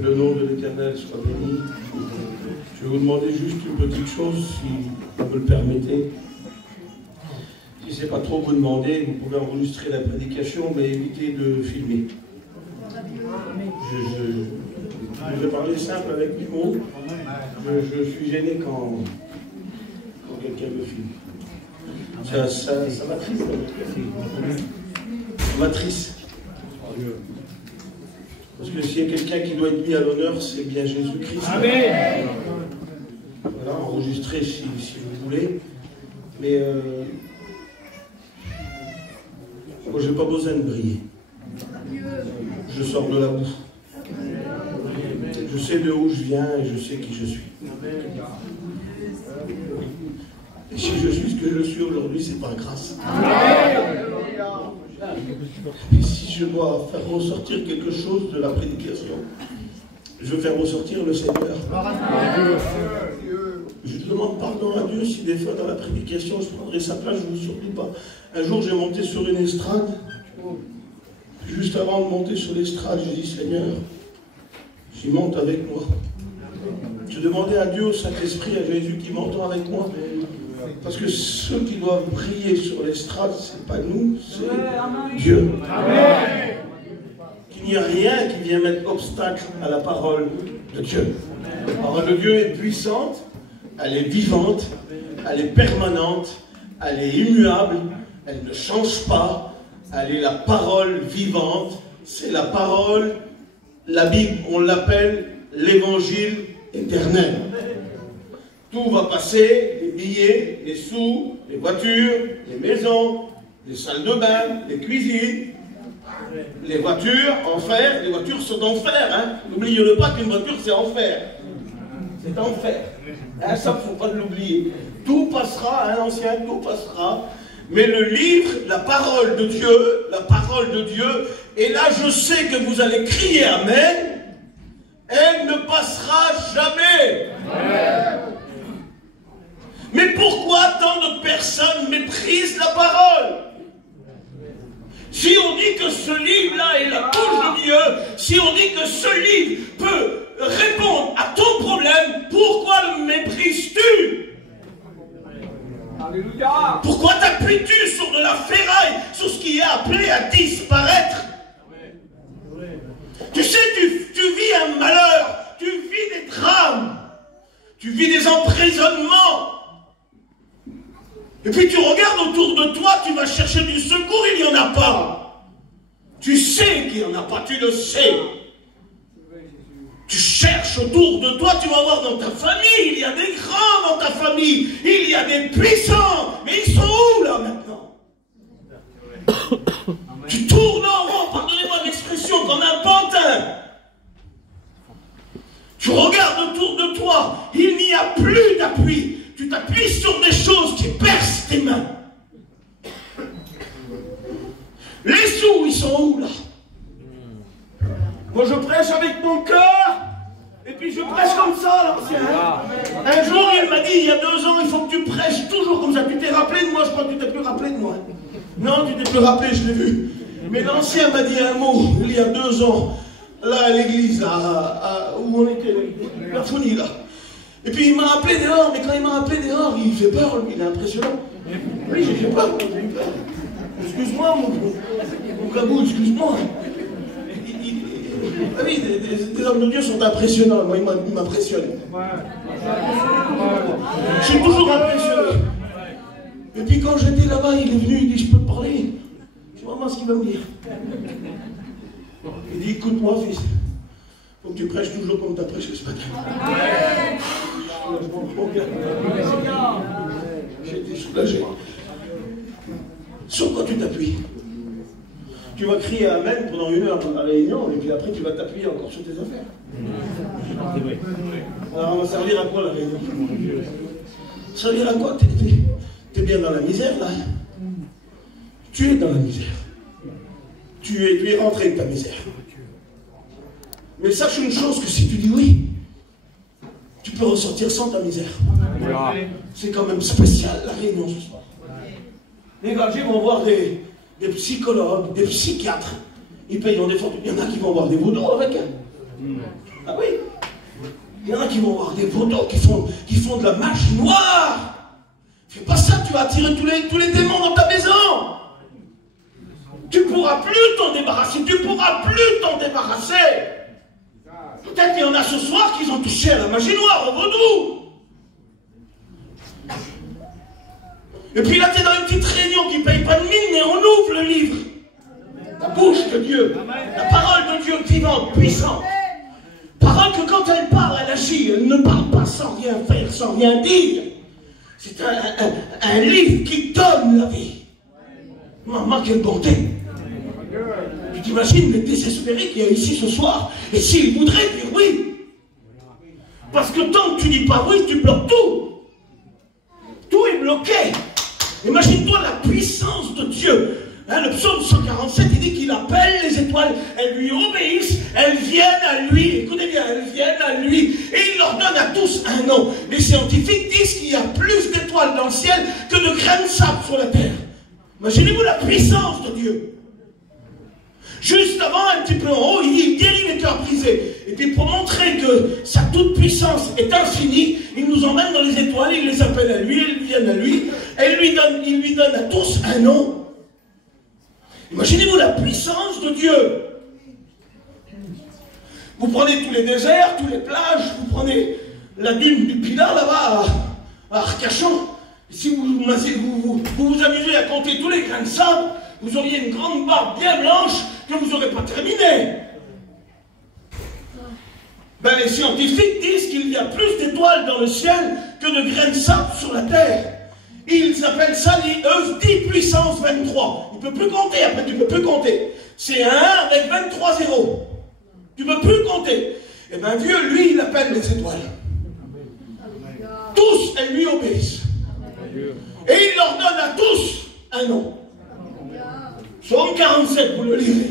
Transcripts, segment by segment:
Que le nom de l'Éternel soit béni. Je vais vous demander juste une petite chose, si vous me le permettez. Si ce n'est pas trop vous demander, vous pouvez enregistrer la prédication, mais évitez de filmer. Je vais parler simple avec du mot. Je suis gêné quand quelqu'un me filme. Ça m'attriste. Ça m'attriste. Parce que s'il y a quelqu'un qui doit être mis à l'honneur, c'est bien Jésus-Christ. Amen. Voilà, enregistrez si vous voulez. Mais moi, je n'ai pas besoin de briller. Je sors de la boue. Je sais de où je viens et je sais qui je suis. Et si je suis ce que je suis aujourd'hui, c'est par grâce. Et si je dois faire ressortir quelque chose de la prédication, je vais faire ressortir le Seigneur. Je demande pardon à Dieu si des fois dans la prédication je prendrai sa place, je ne vous surpris pas. Un jour j'ai monté sur une estrade. Juste avant de monter sur l'estrade, j'ai dit Seigneur, j'y monte avec moi. Je demandais à Dieu, au Saint-Esprit, à Jésus qui m'entend avec moi. Parce que ceux qui doivent prier sur l'estrade, ce n'est pas nous, c'est Dieu. Amen. Qu'il n'y a rien qui vient mettre obstacle à la parole de Dieu. La parole de Dieu est puissante, elle est vivante, elle est permanente, elle est immuable, elle ne change pas, elle est la parole vivante, c'est la parole, la Bible, on l'appelle l'évangile éternel. Tout va passer, les billets, les sous, les voitures, les maisons, les salles de bain, les cuisines, les voitures, enfer, les voitures sont enfer. Hein. N'oubliez pas qu'une voiture c'est enfer. C'est enfer. Hein, ça, il ne faut pas l'oublier. Tout passera, hein, ancien, tout passera. Mais le livre, la parole de Dieu, et là je sais que vous allez crier Amen, elle ne passera jamais. Amen. Mais pourquoi tant de personnes méprisent la parole? Si on dit que ce livre-là est la bouche de Dieu, si on dit que ce livre peut répondre à ton problème, pourquoi le méprises-tu? Alléluia. Pourquoi t'appuies-tu sur de la ferraille, sur ce qui est appelé à disparaître? Tu sais, tu vis un malheur, tu vis des drames, tu vis des emprisonnements. Et puis tu regardes autour de toi, tu vas chercher du secours, il n'y en a pas. Tu sais qu'il n'y en a pas, tu le sais. Tu cherches autour de toi, tu vas voir dans ta famille, il y a des grands dans ta famille, il y a des puissants, mais ils sont où là maintenant? Tu tournes en rond, pardonnez-moi l'expression, comme un pantin. Tu regardes autour de toi, il n'y a plus d'appui. Tu t'appuies sur des choses qui percent tes mains. Les sous, ils sont où là? Moi je prêche avec mon cœur, et puis je prêche comme ça, l'ancien. Un jour il m'a dit, il y a 2 ans, il faut que tu prêches toujours comme ça. Tu t'es rappelé de moi? Je crois que tu t'es plus rappelé de moi. Non, tu t'es plus rappelé, je l'ai vu. Mais l'ancien m'a dit un mot, il y a 2 ans, là à l'église, où on était, la Fournie là. Et puis il m'a appelé dehors, mais quand il m'a appelé dehors, il fait peur, lui, il est impressionnant. Oui, j'ai fait peur, j'ai eu peur. Excuse-moi, mon cabou, excuse-moi. Ah oui, des hommes de Dieu sont impressionnants, moi il m'impressionne. Je suis toujours impressionné. Et puis quand j'étais là-bas, il est venu, il dit, je peux te parler? Je sais vraiment ce qu'il va me dire. Il dit, écoute-moi fils, faut que tu prêches toujours comme tu as prêché ce matin. J'ai été soulagé. Sur quoi tu t'appuies? Tu vas crier Amen pendant 1 heure dans la réunion, et puis après tu vas t'appuyer encore sur tes affaires. Alors on va servir à quoi la réunion? Servir à quoi? T'es bien dans la misère là. Tu es dans la misère. Tu es rentré de ta misère. Mais sache une chose, que si tu dis oui, tu peux ressortir sans ta misère. C'est quand même spécial la réunion ce soir. Les gars, ils vont voir des psychologues, des psychiatres. Ils payent des fortunes. Il y en a qui vont voir des vaudous avec eux. Ah oui. Il y en a qui vont voir des vaudous, qui font de la magie noire. Fais pas ça, tu vas attirer tous les démons dans ta maison. Tu ne pourras plus t'en débarrasser. Tu ne pourras plus t'en débarrasser. Peut-être qu'il y en a ce soir qui ont touché à la magie noire, au vaudou. Et puis là, tu es dans une petite réunion qui ne paye pas de mine, mais on ouvre le livre. La bouche de Dieu. La parole de Dieu vivante, puissante. Parole que quand elle parle, elle agit. Elle ne parle pas sans rien faire, sans rien dire. C'est un livre qui donne la vie. Maman, quelle bonté. Tu t'imagines le désespéré qu'il y a ici ce soir, et s'il voudrait dire oui. Parce que tant que tu dis pas oui, tu bloques tout. Tout est bloqué. Imagine-toi la puissance de Dieu. Hein, le psaume 147, il dit qu'il appelle les étoiles, elles lui obéissent, elles viennent à lui. Écoutez bien, elles viennent à lui. Et il leur donne à tous un nom. Les scientifiques disent qu'il y a plus d'étoiles dans le ciel que de grains de sable sur la terre. Imaginez-vous la puissance de Dieu. Juste avant, un petit peu en haut, il guérit les cœurs brisés. Et puis pour montrer que sa toute-puissance est infinie, il nous emmène dans les étoiles, il les appelle à lui, elles viennent à lui, et il lui donne à tous un nom. Imaginez-vous la puissance de Dieu. Vous prenez tous les déserts, toutes les plages, vous prenez la dune du Pilat là-bas à Arcachon. Si vous vous amusez à compter tous les grains de sable, vous auriez une grande barbe bien blanche que vous n'aurez pas terminée. Ben, les scientifiques disent qu'il y a plus d'étoiles dans le ciel que de grains de sable sur la terre. Ils appellent ça les 10 puissance 23. Tu ne peux plus compter, après tu ne peux plus compter. C'est un 1 avec 23 zéros. Tu ne peux plus compter. Et bien Dieu, lui, il appelle les étoiles. Tous, elles lui obéissent. Et il leur donne à tous un nom. Psaume 47, vous le lirez.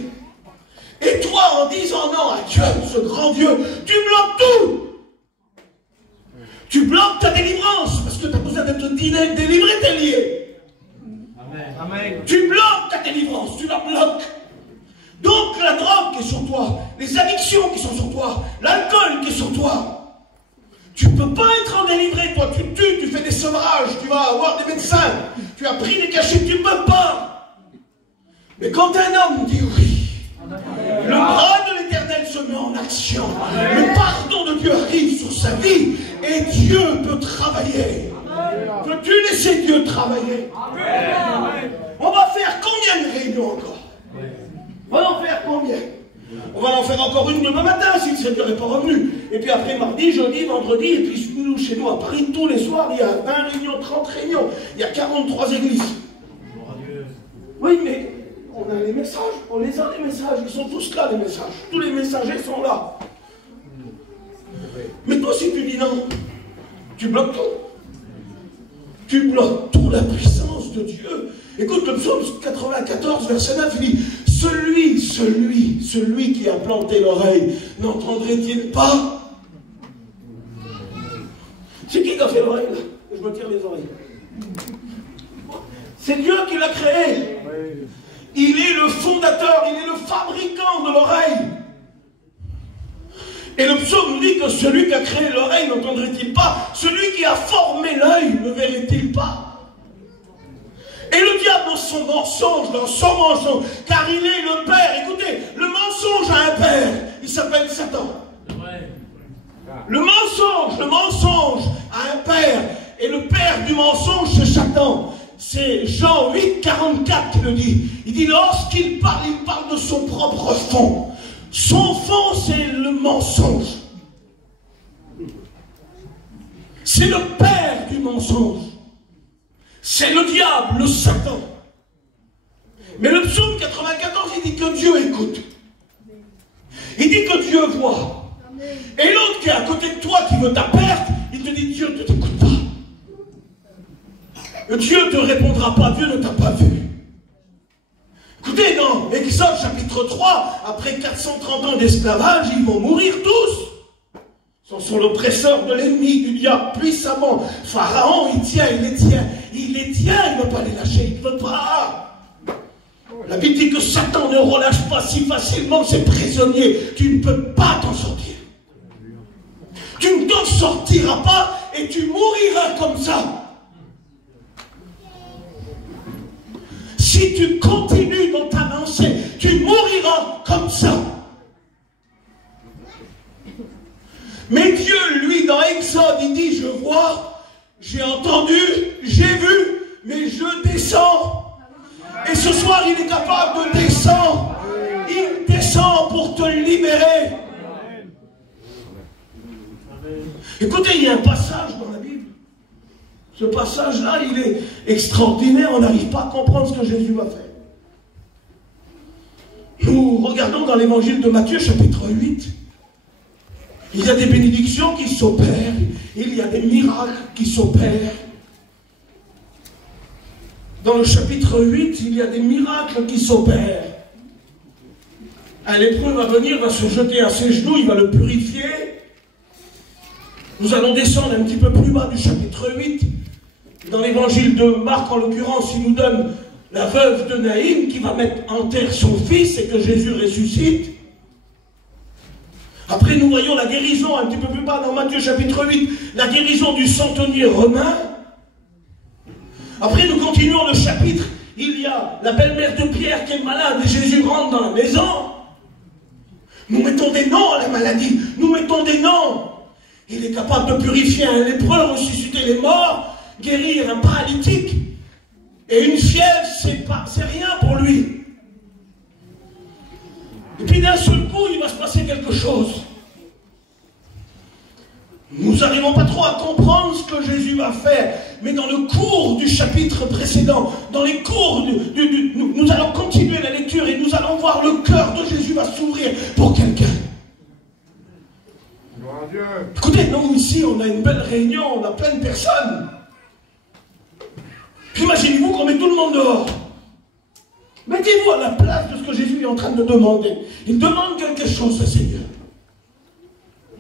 Et toi, en disant non à Dieu, ce grand Dieu, tu bloques tout. Tu bloques ta délivrance, parce que tu as besoin de te délivrer, t'es lié. Amen. Tu bloques ta délivrance, tu la bloques. Donc la drogue qui est sur toi, les addictions qui sont sur toi, l'alcool qui est sur toi, tu ne peux pas être en délivré, toi, tu tues, tu fais des sevrages, tu vas avoir des médecins, tu as pris des cachets, tu ne peux pas. Mais quand un homme dit oui, le bras de l'Éternel se met en action, le pardon de Dieu arrive sur sa vie, et Dieu peut travailler. Peux-tu laisser Dieu travailler? On va faire combien de réunions encore? On va en faire combien? On va en faire encore une demain matin si le Seigneur n'est pas revenu. Et puis après mardi, jeudi, vendredi, et puis nous, chez nous à Paris, tous les soirs, il y a 20 réunions, 30 réunions. Il y a 43 églises. Oui, mais on a les messages, on les a les messages, ils sont tous là les messages. Tous les messagers sont là. Mais toi, si tu dis non, tu bloques tout. Tu bloques toute la puissance de Dieu. Écoute, le psaume 94, verset 9, il dit, celui qui a planté l'oreille, n'entendrait-il pas? C'est qui a fait l'oreille, là? Je me tire les oreilles. C'est Dieu qui l'a créé. Il est le fondateur, il est le fabricant de l'oreille. Et le psaume dit que celui qui a créé l'oreille n'entendrait-il pas? Celui qui a formé l'œil ne verrait-il pas? Et le diable dans son mensonge, car il est le père. Écoutez, le mensonge a un père, il s'appelle Satan. Le mensonge a un père, et le père du mensonge c'est Satan. C'est Jean 8, 44 qui le dit. Il dit, lorsqu'il parle, il parle de son propre fond. Son fond, c'est le mensonge. C'est le père du mensonge. C'est le diable, le Satan. Mais le psaume 94, il dit que Dieu écoute. Il dit que Dieu voit. Et l'autre qui est à côté de toi, qui veut ta perte, il te dit, Dieu ne t'écoute pas. Dieu ne te répondra pas, Dieu ne t'a pas vu. Écoutez, dans Exode chapitre 3, après 430 ans d'esclavage, ils vont mourir tous. Ils sont l'oppresseur de l'ennemi, du diable, puissamment. Pharaon, il les tient, il ne veut pas les lâcher, il ne veut pas. La Bible dit que Satan ne relâche pas si facilement ses prisonniers. Tu ne peux pas t'en sortir. sortiras pas et tu mouriras comme ça. Si tu continues dans ta lancée, tu mouriras comme ça. Mais Dieu, lui, dans Exode, il dit, je vois, j'ai entendu, j'ai vu, mais je descends. Et ce soir, il est capable de descendre. Il descend pour te libérer. Écoutez, il y a un passage dans la Bible. Ce passage-là, il est extraordinaire. On n'arrive pas à comprendre ce que Jésus va faire. Nous regardons dans l'évangile de Matthieu, chapitre 8. Il y a des bénédictions qui s'opèrent. Il y a des miracles qui s'opèrent. Dans le chapitre 8, il y a des miracles qui s'opèrent. Un lépreux va venir, va se jeter à ses genoux, il va le purifier. Nous allons descendre un petit peu plus bas du chapitre 8. Dans l'évangile de Marc, en l'occurrence, il nous donne la veuve de Naïm qui va mettre en terre son fils et que Jésus ressuscite. Après, nous voyons la guérison un petit peu plus bas dans Matthieu chapitre 8, la guérison du centenier romain. Après, nous continuons le chapitre. Il y a la belle-mère de Pierre qui est malade et Jésus rentre dans la maison. Nous mettons des noms à la maladie. Nous mettons des noms. Il est capable de purifier un lépreux, ressusciter les morts, guérir un paralytique. Et une fièvre, c'est rien pour lui. Et puis d'un seul coup, il va se passer quelque chose. Nous n'arrivons pas trop à comprendre ce que Jésus va faire. Mais dans le cours du chapitre précédent, dans les cours, nous allons continuer la lecture et nous allons voir le cœur de Jésus va s'ouvrir pour quelqu'un. Écoutez, nous ici, on a une belle réunion, on a plein de personnes. Puis imaginez-vous qu'on met tout le monde dehors. Mettez-vous à la place de ce que Jésus est en train de demander. Il demande quelque chose au Seigneur.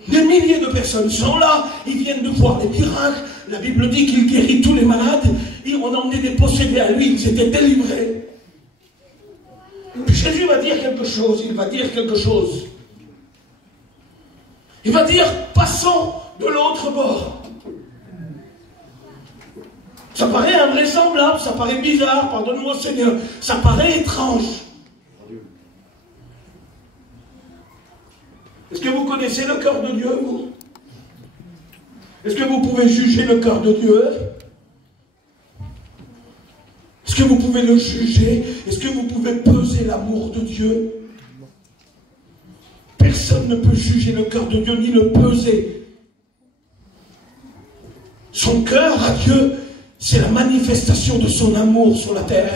Des milliers de personnes sont là, ils viennent de voir les miracles. La Bible dit qu'il guérit tous les malades. Et on a emmené des possédés à lui, ils étaient délivrés. Puis Jésus va dire quelque chose, il va dire quelque chose. Il va dire, passons de l'autre bord. Ça paraît invraisemblable, ça paraît bizarre, pardonne-moi Seigneur, ça paraît étrange. Est-ce que vous connaissez le cœur de Dieu, vous? Est-ce que vous pouvez juger le cœur de Dieu? Est-ce que vous pouvez le juger? Est-ce que vous pouvez peser l'amour de Dieu? Personne ne peut juger le cœur de Dieu, ni le peser. Son cœur à Dieu, c'est la manifestation de son amour sur la terre.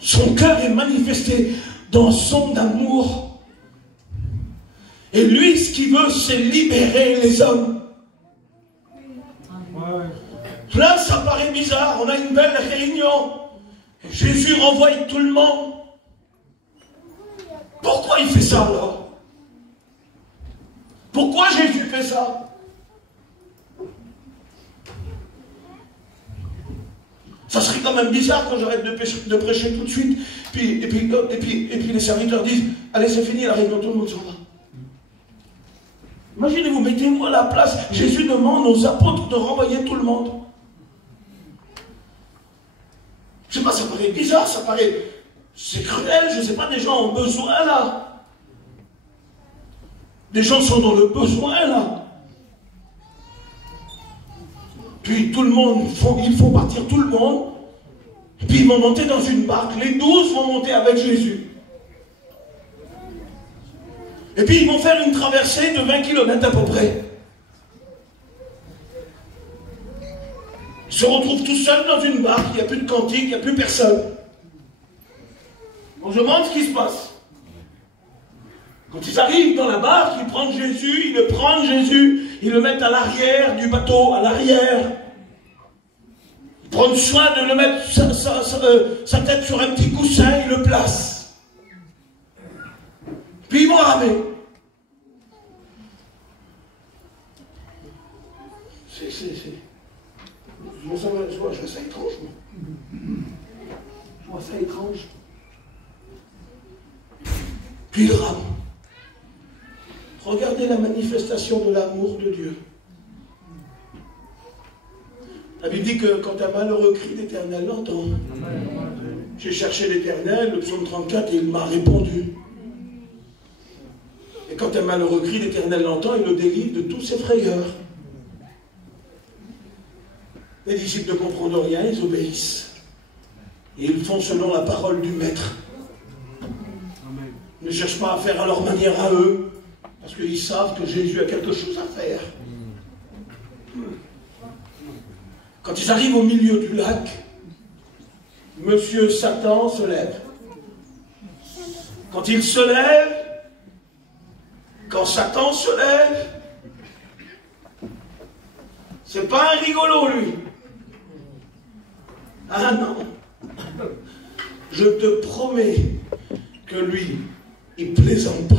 Son cœur est manifesté dans son amour. Et lui, ce qu'il veut, c'est libérer les hommes. Là, ça paraît bizarre. On a une belle réunion. Jésus renvoie tout le monde. Pourquoi il fait ça, alors? Pourquoi Jésus fait ça? Ça serait quand même bizarre quand j'arrête de prêcher tout de suite. Et puis les serviteurs disent, allez, c'est fini la réunion, tout le monde s'en va. Imaginez-vous, mettez-vous à la place. Jésus demande aux apôtres de renvoyer tout le monde. Je ne sais pas, ça paraît bizarre, ça paraît... C'est cruel, je ne sais pas, des gens ont besoin là. Des gens sont dans le besoin là. Puis tout le monde, il faut partir tout le monde. Et puis ils vont monter dans une barque. Les 12 vont monter avec Jésus. Et puis ils vont faire une traversée de 20 km à peu près. Ils se retrouvent tout seuls dans une barque, il n'y a plus de cantique, il n'y a plus personne. On se demande ce qui se passe. Quand ils arrivent dans la barque, ils prennent Jésus, ils le prennent Jésus, ils le mettent à l'arrière du bateau, à l'arrière. Ils prennent soin de le mettre sa tête sur un petit coussin, ils le placent. Puis ils vont ramer. Je vois ça étrange. Je vois ça étrange. Puis il rame. Regardez la manifestation de l'amour de Dieu. La Bible dit que quand un malheureux crie, l'Éternel l'entend. J'ai cherché l'Éternel, le psaume 34, et il m'a répondu. Et quand un malheureux crie, l'Éternel l'entend, il le délivre de tous ses frayeurs. Les disciples ne comprennent rien, ils obéissent. Et ils font selon la parole du Maître. Ils ne cherchent pas à faire à leur manière à eux, parce qu'ils savent que Jésus a quelque chose à faire. Quand ils arrivent au milieu du lac, Monsieur Satan se lève. Quand il se lève, quand Satan se lève, c'est pas un rigolo, lui. Ah non. Je te promets que lui, il plaisante pas.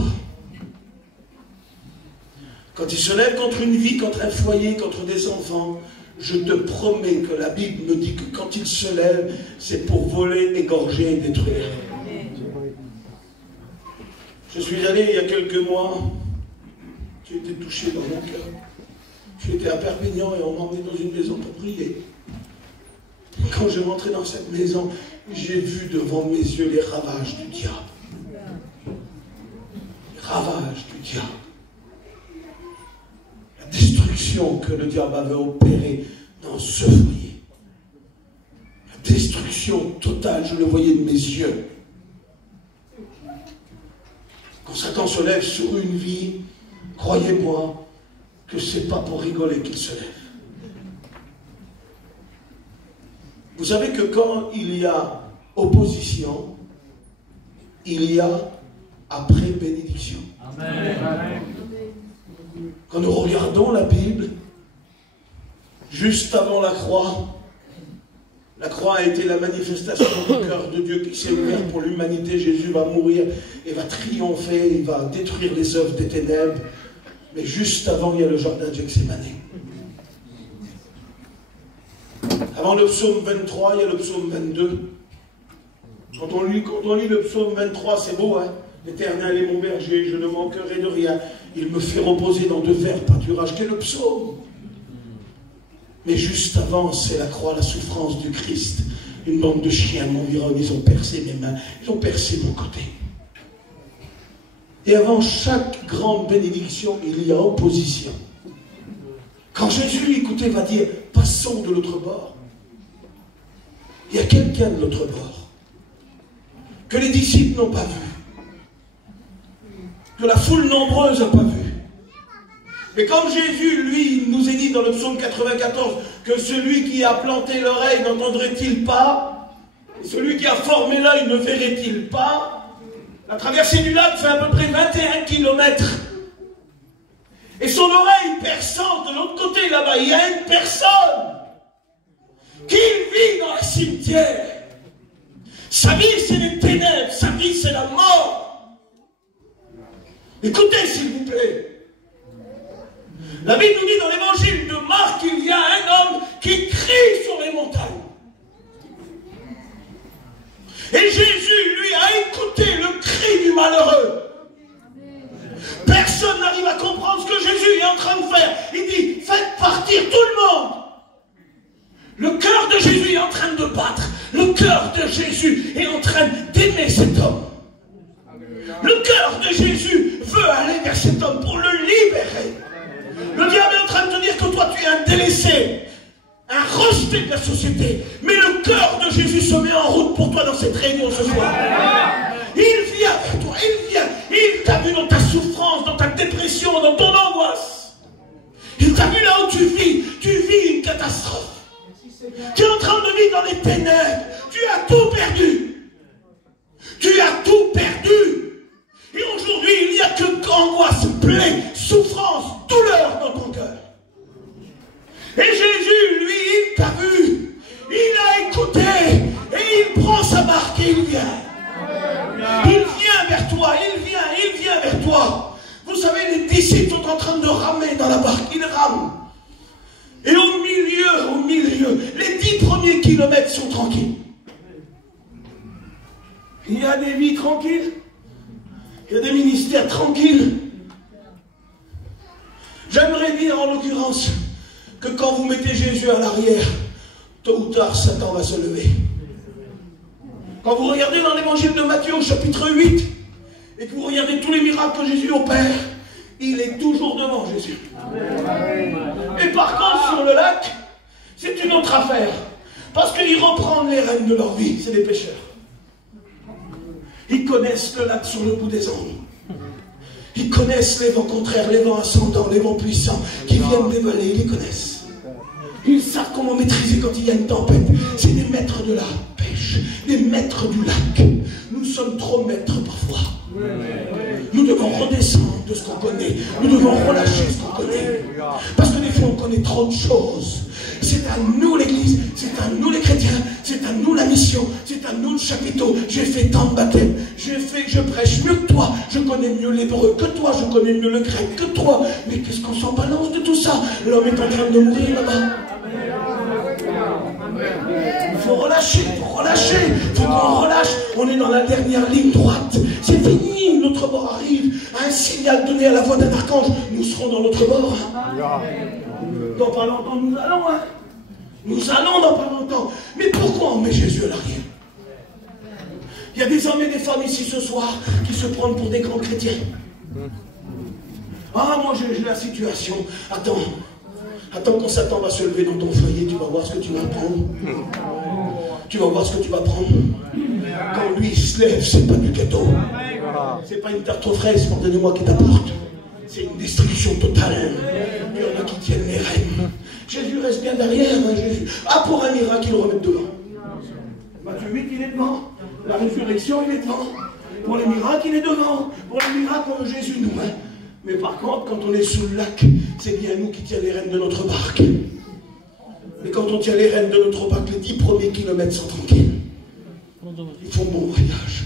Quand il se lève contre une vie, contre un foyer, contre des enfants, je te promets que la Bible me dit que quand il se lève, c'est pour voler, égorger et détruire. Je suis allé il y a quelques mois, j'ai été touché dans mon cœur. J'étais à Perpignan et on m'a emmené dans une maison pour prier. Quand je rentrais dans cette maison, j'ai vu devant mes yeux les ravages du diable. Les ravages du diable. La destruction que le diable avait opérée dans ce foyer. La destruction totale, je le voyais de mes yeux. Quand Satan se lève sur une vie, croyez-moi que ce n'est pas pour rigoler qu'il se lève. Vous savez que quand il y a opposition, il y a après bénédiction. Amen. Quand nous regardons la Bible, juste avant la croix a été la manifestation du cœur de Dieu qui s'est ouvert pour l'humanité. Jésus va mourir et va triompher, il va détruire les œuvres des ténèbres. Mais juste avant, il y a le jardin de Gethsémani. Avant le psaume 23, il y a le psaume 22. Quand on lit le psaume 23, c'est beau, hein? L'Éternel est mon berger, je ne manquerai de rien. Il me fait reposer dans de verts pâturages. Quel psaume! Mais juste avant, c'est la croix, la souffrance du Christ. Une bande de chiens m'environne, ils ont percé mes mains, ils ont percé mon côté. Et avant chaque grande bénédiction, il y a opposition. Quand Jésus, écoutez, va dire, passons de l'autre bord, il y a quelqu'un de l'autre bord que les disciples n'ont pas vu, que la foule nombreuse n'a pas vu. Mais comme Jésus, lui, il nous est dit dans le psaume 94 que celui qui a planté l'oreille n'entendrait-il pas, et celui qui a formé l'œil ne verrait-il pas, la traversée du lac fait à peu près 21 km. Et son oreille perçante de l'autre côté là-bas, il y a une personne qui vit dans le cimetière. Sa vie, c'est les ténèbres, sa vie, c'est la mort. Écoutez, s'il vous plaît. La Bible nous dit dans l'évangile de Marc qu'il y a un homme qui crie sur les montagnes. Et Jésus, lui, a écouté le cri du malheureux. Personne n'arrive à comprendre ce que Jésus est en train de faire. Il dit, faites partir tout le monde. Le cœur de Jésus est en train de battre. Le cœur de Jésus est en train d'aimer cet homme. Le cœur de Jésus veut aller vers cet homme pour le libérer. Le diable est en train de te dire que toi tu es un délaissé, un rejeté de la société. Mais le cœur de Jésus se met en route pour toi dans cette réunion ce soir. Il vient vers toi, il vient. Il t'a vu dans ta souffrance, dans ta dépression, dans ton angoisse. Il t'a vu là où tu vis une catastrophe. Tu es en train de vivre dans les ténèbres. Tu as tout perdu. Tu as tout perdu. Et aujourd'hui, il n'y a que angoisse, plaie, souffrance, douleur dans ton cœur. Et Jésus, lui, il t'a vu. Il a écouté. Et il prend sa barque et il vient. Il vient vers toi, il vient vers toi. Vous savez, les disciples sont en train de ramer dans la barque, ils rament. Et au milieu, les 10 premiers kilomètres sont tranquilles. Il y a des vies tranquilles, il y a des ministères tranquilles. J'aimerais dire en l'occurrence que quand vous mettez Jésus à l'arrière, tôt ou tard, Satan va se lever. Quand vous regardez dans l'évangile de Matthieu au chapitre 8, et que vous regardez tous les miracles que Jésus opère, il est toujours devant Jésus. Et par contre, sur le lac, c'est une autre affaire. Parce qu'ils reprennent les rênes de leur vie, c'est des pécheurs. Ils connaissent le lac sur le bout des ongles. Ils connaissent les vents contraires, les vents ascendants, les vents puissants qui viennent dévaler, ils les connaissent. Ils savent comment maîtriser quand il y a une tempête. C'est des maîtres de la pêche, des maîtres du lac. Nous sommes trop maîtres parfois. Nous devons redescendre de ce qu'on connaît. Nous devons relâcher ce qu'on connaît. Parce que des fois on connaît trop de choses. C'est à nous l'église, c'est à nous les chrétiens, c'est à nous la mission, c'est à nous le chapiteau. J'ai fait tant de baptêmes, je prêche mieux que toi, je connais mieux l'hébreu que toi, je connais mieux le grec que toi. Mais qu'est-ce qu'on s'en balance de tout ça? L'homme est en train de mourir là-bas. Il faut relâcher, il faut qu'on relâche. On est dans la dernière ligne droite. C'est fini, notre bord arrive. Un signal donné à la voix d'un archange, nous serons dans l'autre bord. Dans pas longtemps, nous allons. Nous allons dans pas longtemps. Mais pourquoi on met Jésus à l'arrière? Il y a des hommes et des femmes ici ce soir qui se prennent pour des grands chrétiens. Ah, moi j'ai la situation. Attends quand Satan va se lever dans ton foyer, tu vas voir ce que tu vas prendre. Tu vas voir ce que tu vas prendre. Quand lui il se lève, c'est pas du gâteau. C'est pas une tarte aux fraises, pardonnez-moi, qui t'apporte. C'est une destruction totale. Il y en a qui tiennent les rênes. Jésus reste bien derrière, hein, Jésus. Ah, pour un miracle, il le remet devant. Matthieu 8, il est devant. La résurrection, il est devant. Pour les miracles, il est devant. Pour les miracles, on veut Jésus, nous. Hein. Mais par contre, quand on est sous le lac, c'est bien nous qui tient les rênes de notre barque. Et quand on tient les rênes de notre barque, les 10 premiers kilomètres sont tranquilles. Ils font bon voyage.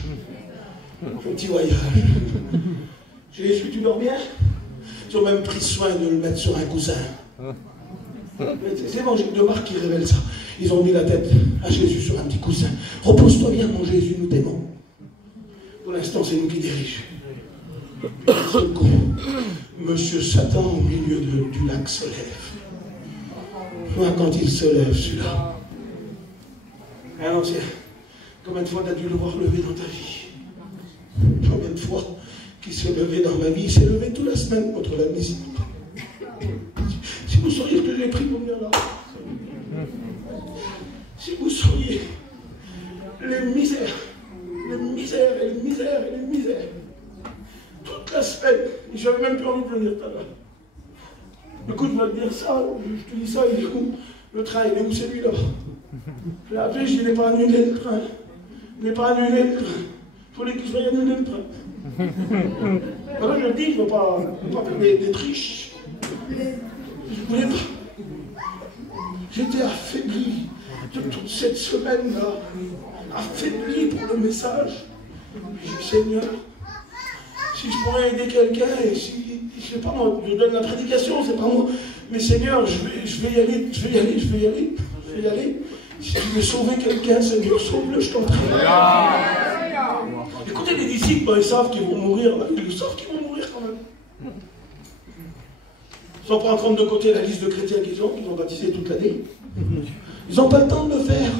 Un petit voyage. Jésus, tu dors bien? Ils ont même pris soin de le mettre sur un coussin. C'est l'évangile de Marc qui révèle ça. Ils ont mis la tête à Jésus sur un petit coussin. Repose-toi bien, mon Jésus, nous t'aimons. Pour l'instant, c'est nous qui dirigeons. D'un coup, Monsieur Satan, au milieu du lac, se lève. Moi, quand il se lève, celui-là. Alors, combien de fois tu as dû le voir lever dans ta vie? Combien de fois qu'il s'est levé dans ma vie? Il s'est levé toute la semaine contre la musique. Si vous sauriez ce que j'ai pris pour venir là. Si vous sauriez les misères, les misères et les misères et les misères. Toute la semaine, et j'avais même plus envie de venir tout à l'heure. Écoute, je vais te dire ça, je te dis ça, il dit où? Le train, il est où celui-là? Je l'ai appelé, je dis, il n'est pas annulé le train. Il n'est pas annulé le train. Il fallait qu'il soit annulé le train. Alors je le dis, je ne veux pas faire des triches. Je ne voulais pas. J'étais affaibli de toute cette semaine-là. Affaibli pour le message. Je dis, Seigneur, si je pourrais aider quelqu'un, et si, je ne sais pas moi, je donne la prédication, c'est pas moi, mais Seigneur, je vais y aller. Si tu veux sauver quelqu'un, Seigneur, sauve-le, je t'en prie. Écoutez, les disciples, ils savent qu'ils vont mourir, ils savent qu'ils vont mourir quand même. Sans prendre de côté la liste de chrétiens qu'ils ont baptisés toute l'année. Ils n'ont pas le temps de le faire.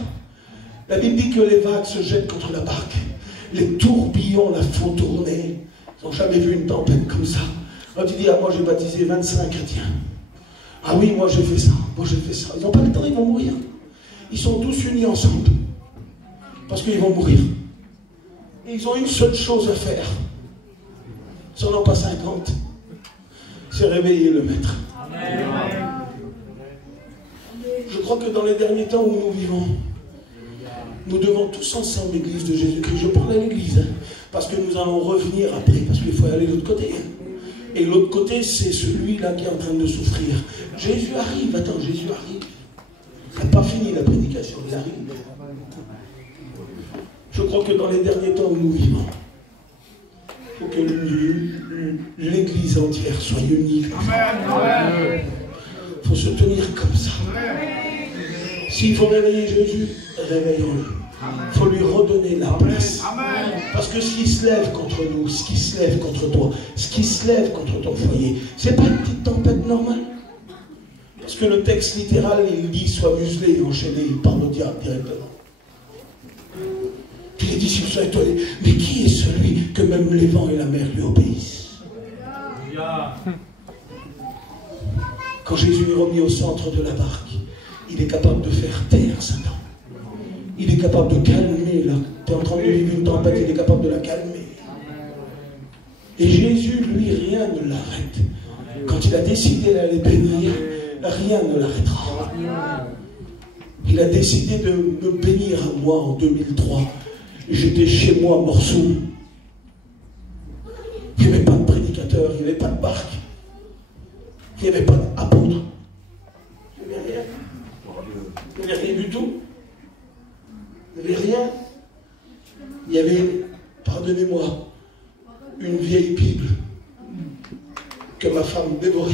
La Bible dit que les vagues se jettent contre la barque. Les tourbillons la font tourner. Ils n'ont jamais vu une tempête comme ça. Quand il dit, ah, moi j'ai baptisé 25 chrétiens. Ah oui, moi j'ai fait ça. Ils n'ont pas le temps, ils vont mourir. Ils sont tous unis ensemble. Parce qu'ils vont mourir. Et ils ont une seule chose à faire. Ils n'en ont pas 50. C'est réveiller le Maître. Amen. Je crois que dans les derniers temps où nous vivons, nous devons tous ensemble, l'Église de Jésus-Christ, je parle à l'Église, hein, parce que nous allons revenir après, parce qu'il faut aller de l'autre côté. Hein. Et l'autre côté, c'est celui-là qui est en train de souffrir. Jésus arrive, attends, Jésus arrive. Il n'a pas fini la prédication, il arrive. Je crois que dans les derniers temps où nous vivons, il faut que l'Église entière soit unie. Il faut se tenir comme ça. S'il faut réveiller Jésus, réveillons-le. Il faut lui redonner la place. Parce que ce qui se lève contre nous, ce qui se lève contre toi, ce qui se lève contre ton foyer, c'est pas une petite tempête normale. Parce que le texte littéral, il dit, sois muselé et enchaîné, il parle au diable directement. Puis les disciples sont étonnés. Mais qui est celui que même les vents et la mer lui obéissent? Quand Jésus est remis au centre de la barque, il est capable de faire taire Satan. Il est capable de calmer, là. Tu es en train de vivre une tempête, il est capable de la calmer. Et Jésus, lui, rien ne l'arrête. Quand il a décidé d'aller bénir, rien ne l'arrêtera. Il a décidé de me bénir à moi en 2003. J'étais chez moi, morceau. Il n'y avait pas de prédicateur, il n'y avait pas de barque. Il n'y avait pas d'apôtre. Il n'y avait rien. Il n'y avait rien du tout. Il n'y avait rien. Il y avait, pardonnez-moi, une vieille Bible que ma femme dévorait,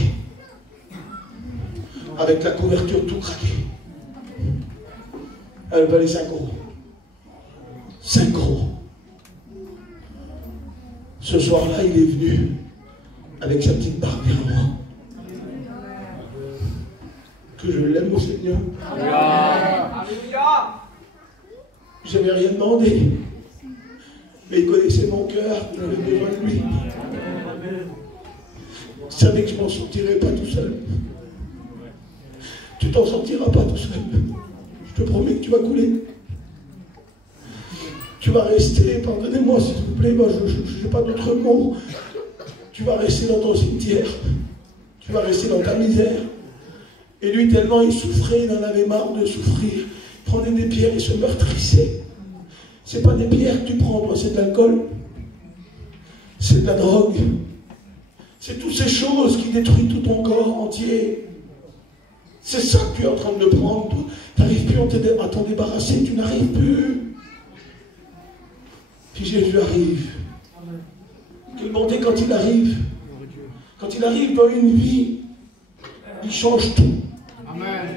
avec la couverture tout craquée. Elle valait 5 €. 5 €. Ce soir-là, il est venu avec sa petite barbe vers moi. Que je l'aime au Seigneur. J'avais rien demandé. Mais il connaissait mon cœur, j'avais besoin de lui. Il savait que je ne m'en sortirais pas tout seul. Tu t'en sortiras pas tout seul. Je te promets que tu vas couler. Tu vas rester, pardonnez-moi s'il vous plaît, moi je n'ai pas d'autre mot. Tu vas rester dans ton cimetière. Tu vas rester dans ta misère. Et lui, tellement il souffrait, il en avait marre de souffrir. Il prenait des pierres et se meurtrissait. Ce n'est pas des pierres que tu prends, toi, c'est de l'alcool. C'est de la drogue. C'est toutes ces choses qui détruisent tout ton corps entier. C'est ça que tu es en train de prendre, toi. Tu n'arrives plus à t'en débarrasser, tu n'arrives plus. Puis Jésus arrive. Quelle bonté quand il arrive. Quand il arrive dans une vie, il change tout. Amen.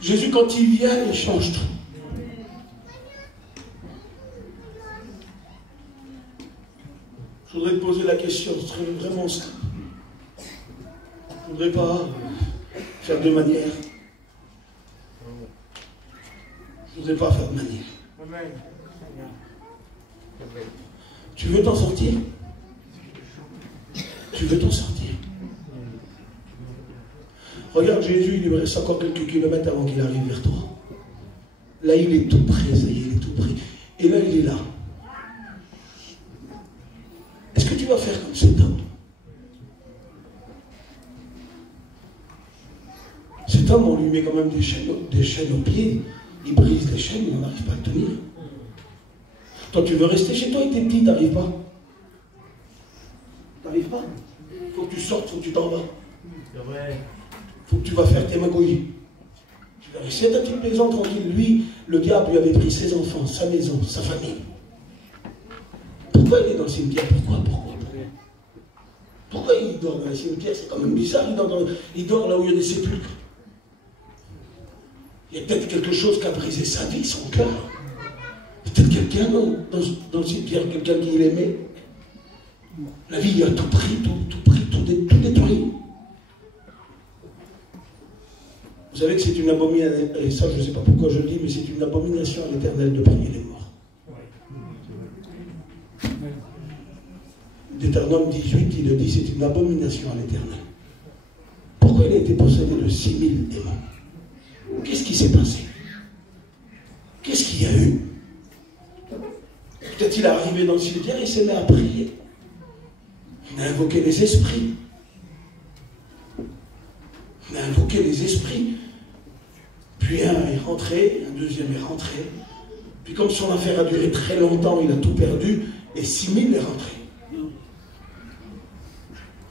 Jésus, quand il vient, il change tout. Je voudrais te poser la question, ce serait vraiment ça. Je ne voudrais pas faire de manière. Je ne voudrais pas faire de manière. Amen. Tu veux t'en sortir? Tu veux t'en sortir? Regarde Jésus, il lui reste encore quelques kilomètres avant qu'il arrive vers toi. Là, il est tout près, ça y est, il est tout près. Et là, il est là. Est-ce que tu vas faire comme cet homme? Cet homme, on lui met quand même des chaînes aux pieds. Il brise les chaînes, il n'arrive pas à tenir. Toi, tu veux rester chez toi avec tes petits, t'arrives pas. T'arrives pas. Faut que tu sortes, faut que tu t'en vas. C'est vrai. Faut que tu vas faire tes magouilles. Tu vas rester à ta petite maison tranquille. Lui, le diable lui avait pris ses enfants, sa maison, sa famille. Pourquoi il est dans le cimetière? Pourquoi il dort dans le cimetière? C'est quand même bizarre, il dort là où il y a des sépulcres. Il y a peut-être quelque chose qui a brisé sa vie, son cœur. Peut-être quelqu'un dans le cimetière, quelqu'un qui l'aimait. La vie, il a tout pris, tout détruit. Vous savez que c'est une abomination, et ça je ne sais pas pourquoi je le dis, mais c'est une abomination à l'Éternel de prier les morts. Deutéronome 18, il le dit, c'est une abomination à l'Éternel. Pourquoi il a été possédé de 6000 démons? Qu'est-ce qui s'est passé? Qu'est-ce qu'il y a eu? Peut-être il est arrivé dans le cimetière et il s'est mis à prier. Il a invoqué les esprits. Il a invoqué les esprits. Puis un est rentré, un deuxième est rentré. Puis comme son affaire a duré très longtemps, il a tout perdu, et 6000 est rentré.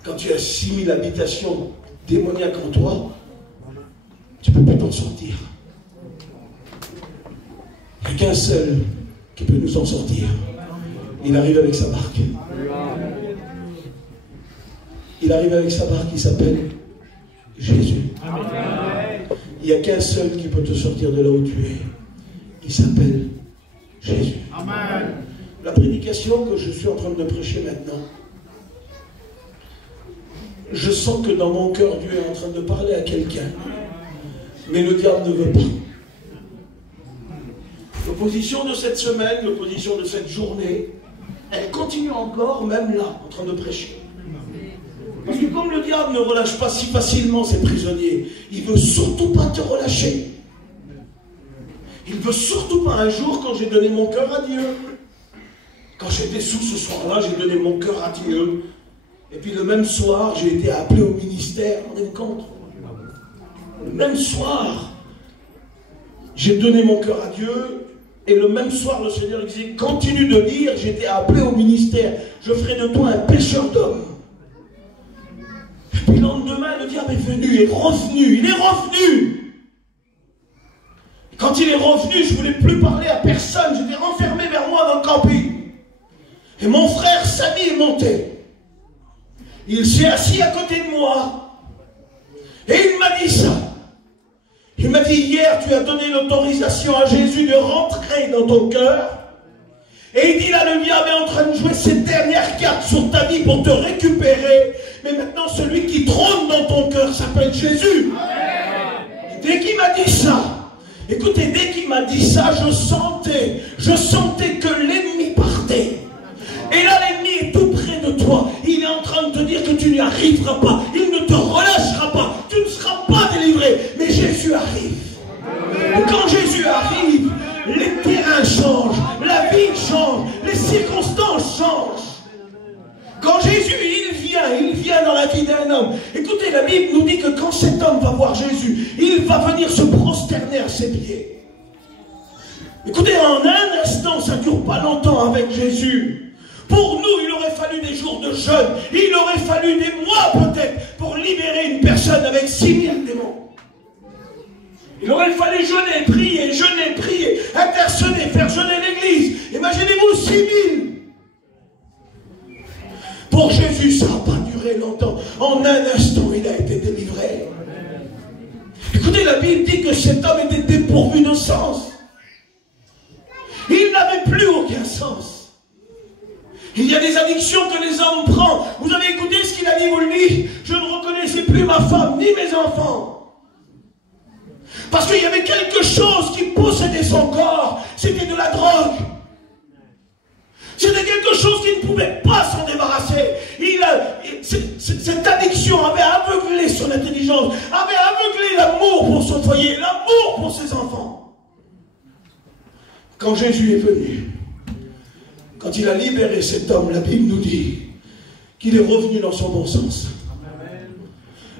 Quand tu as 6000 habitations démoniaques en toi, tu ne peux pas t'en sortir. Il n'y a qu'un seul qui peut nous en sortir. Il arrive avec sa barque. Il arrive avec sa barque qui s'appelle Jésus. Il n'y a qu'un seul qui peut te sortir de là où tu es. Il s'appelle Jésus. Amen. La prédication que je suis en train de prêcher maintenant, je sens que dans mon cœur, Dieu est en train de parler à quelqu'un. Mais le diable ne veut pas. L'opposition de cette semaine, l'opposition de cette journée, elle continue encore, même là, en train de prêcher. Parce que comme le diable ne relâche pas si facilement ses prisonniers, il ne veut surtout pas te relâcher. Il ne veut surtout pas. Un jour, quand j'ai donné mon cœur à Dieu, quand j'étais sous ce soir-là, j'ai donné mon cœur à Dieu. Et puis le même soir, j'ai été appelé au ministère. Vous vous rendez compte? Le même soir, j'ai donné mon cœur à Dieu. Et le même soir, le Seigneur disait, continue de lire, j'ai été appelé au ministère. Je ferai de toi un pêcheur d'hommes. Et puis le lendemain, le diable est venu, il est revenu. Et quand il est revenu, je ne voulais plus parler à personne. J'étais renfermé vers moi dans le camping. Et mon frère Samy est monté. Il s'est assis à côté de moi. Et il m'a dit ça. Il m'a dit, hier, tu as donné l'autorisation à Jésus de rentrer dans ton cœur. Et il dit, là, le diable est en train de jouer ses dernières cartes sur ta vie pour te récupérer. Mais maintenant, celui qui trône dans ton cœur s'appelle Jésus. Et dès qu'il m'a dit ça, écoutez, dès qu'il m'a dit ça, je sentais que l'ennemi partait. Et là, l'ennemi est tout près de toi. Il est en train de te dire que tu n'y arriveras pas. Il ne te relâchera pas. Tu ne seras pas délivré. Mais Jésus arrive. Et quand Jésus arrive, les terrains changent, la vie change, les circonstances changent. Quand Jésus, il vient dans la vie d'un homme. Écoutez, la Bible nous dit que quand cet homme va voir Jésus, il va venir se prosterner à ses pieds. Écoutez, en un instant, ça ne dure pas longtemps avec Jésus. Pour nous, il aurait fallu des jours de jeûne. Il aurait fallu des mois peut-être pour libérer une personne avec 6000 démons. Il aurait fallu jeûner, prier, intercéder, faire jeûner l'église. Imaginez-vous 6000. Pour Jésus, ça n'a pas duré longtemps. En un instant, il a été délivré. Écoutez, la Bible dit que cet homme était dépourvu de sens. Il n'avait plus aucun sens. Il y a des addictions que les hommes prennent. Vous avez écouté ce qu'il a dit, vous le dites. Je ne reconnaissais plus ma femme, ni mes enfants. Parce qu'il y avait quelque chose qui possédait son corps. C'était de la drogue. C'était quelque chose qu'il ne pouvait pas s'en débarrasser. Cette addiction avait aveuglé son intelligence, avait aveuglé l'amour pour son foyer, l'amour pour ses enfants. Quand Jésus est venu, quand il a libéré cet homme, la Bible nous dit qu'il est revenu dans son bon sens.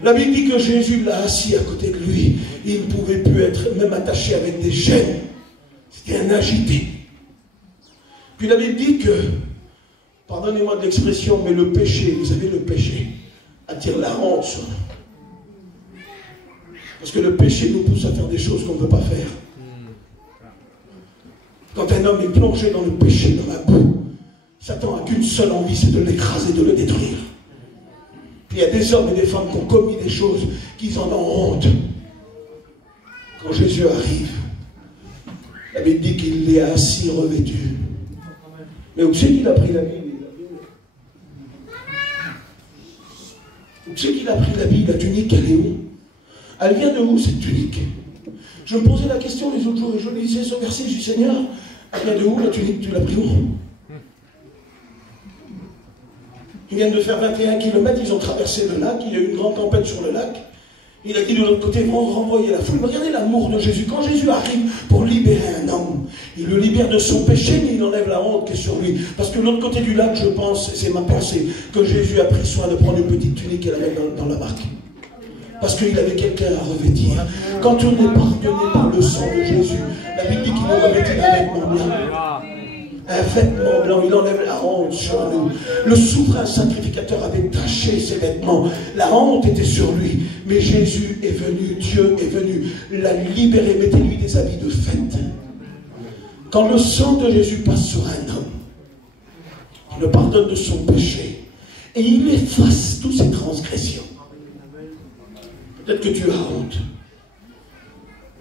La Bible dit que Jésus l'a assis à côté de lui. Il ne pouvait plus être même attaché avec des chaînes. C'était un agité. Puis la Bible dit que, pardonnez-moi de l'expression, mais le péché, vous savez, le péché attire la honte sur nous. Parce que le péché nous pousse à faire des choses qu'on ne veut pas faire. Quand un homme est plongé dans le péché, dans la boue, Satan n'a qu'une seule envie, c'est de l'écraser, de le détruire. Puis il y a des hommes et des femmes qui ont commis des choses, qui en ont honte. Quand Jésus arrive, la Bible dit qu'il est assis revêtu. Mais où c'est qu'il a pris la Bible? Où c'est qu'il a pris la Bible? La tunique, elle est où? Elle vient de où, cette tunique? Je me posais la question les autres jours et je lisais ce verset, je dis, Seigneur, elle vient de où la tunique? Tu l'as pris où? Ils viennent de faire 21 km, ils ont traversé le lac, il y a eu une grande tempête sur le lac. Il a dit de l'autre côté, vont renvoyer la foule. Regardez l'amour de Jésus. Quand Jésus arrive pour libérer un homme, il le libère de son péché, mais il enlève la honte qui est sur lui. Parce que de l'autre côté du lac, je pense, c'est ma pensée, que Jésus a pris soin de prendre une petite tunique et la mettre dans la barque. Parce qu'il avait quelqu'un à revêtir. Quand on est pardonné par le sang de Jésus, la Bible dit qu'il nous revêtit un vêtement blanc. Un vêtement blanc, il enlève la honte sur nous. Le souverain sacrificateur avait taché ses vêtements. La honte était sur lui. Mais Jésus est venu, Dieu est venu la libérer. Mettez-lui des habits de fête. Quand le sang de Jésus passe sur un homme, il le pardonne de son péché. Et il efface toutes ses transgressions. Peut-être que tu as honte.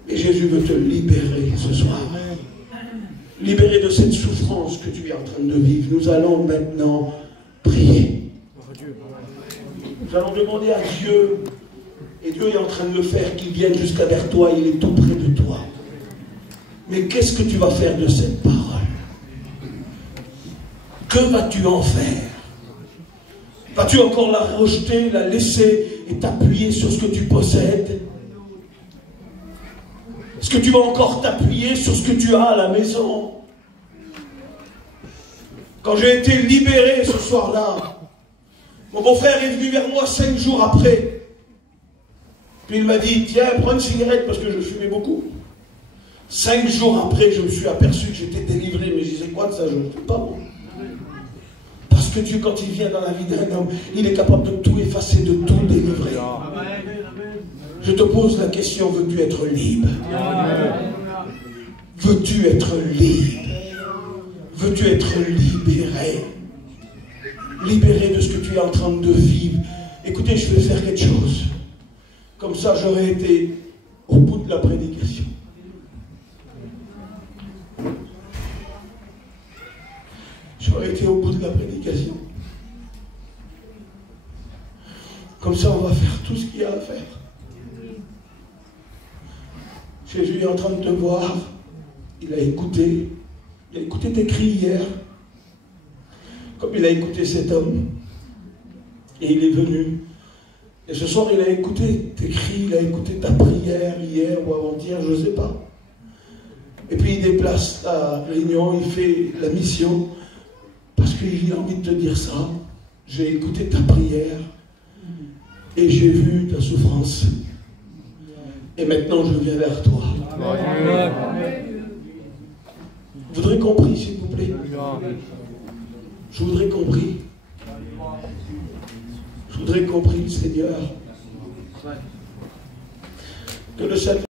Et Jésus veut te libérer ce soir. libéré de cette souffrance que tu es en train de vivre. Nous allons maintenant prier. Nous allons demander à Dieu, et Dieu est en train de le faire, qu'il vienne jusqu'à vers toi, il est tout près de toi. Mais qu'est-ce que tu vas faire de cette parole? Que vas-tu en faire? Vas-tu encore la rejeter, la laisser et t'appuyer sur ce que tu possèdes? Est-ce que tu vas encore t'appuyer sur ce que tu as à la maison? Quand j'ai été libéré ce soir-là, mon beau-frère est venu vers moi 5 jours après. Puis il m'a dit, tiens, prends une cigarette parce que je fumais beaucoup. 5 jours après, je me suis aperçu que j'étais délivré. Mais je disais, quoi de ça? Je ne sais pas, moi. Parce que Dieu, quand il vient dans la vie d'un homme, il est capable de tout effacer, de tout délivrer. Je te pose la question, veux-tu être libre? Veux-tu être libre? Veux-tu être libéré? Libéré de ce que tu es en train de vivre. Écoutez, je vais faire quelque chose. Comme ça, j'aurais été au bout de la prédication. J'aurais été au bout de la prédication. Comme ça, on va faire tout ce qu'il y a à faire. Jésus est en train de te voir. Il a écouté tes cris hier. Comme il a écouté cet homme. Et il est venu. Et ce soir, il a écouté tes cris, il a écouté ta prière hier ou avant-hier, je ne sais pas. Et puis il déplace la réunion, il fait la mission. Parce qu'il a envie de te dire ça. J'ai écouté ta prière. Et j'ai vu ta souffrance. Et maintenant, je viens vers toi. Vous voudrez compris, s'il vous plaît? Je voudrais compris. Je voudrais compris, Seigneur. Que le salut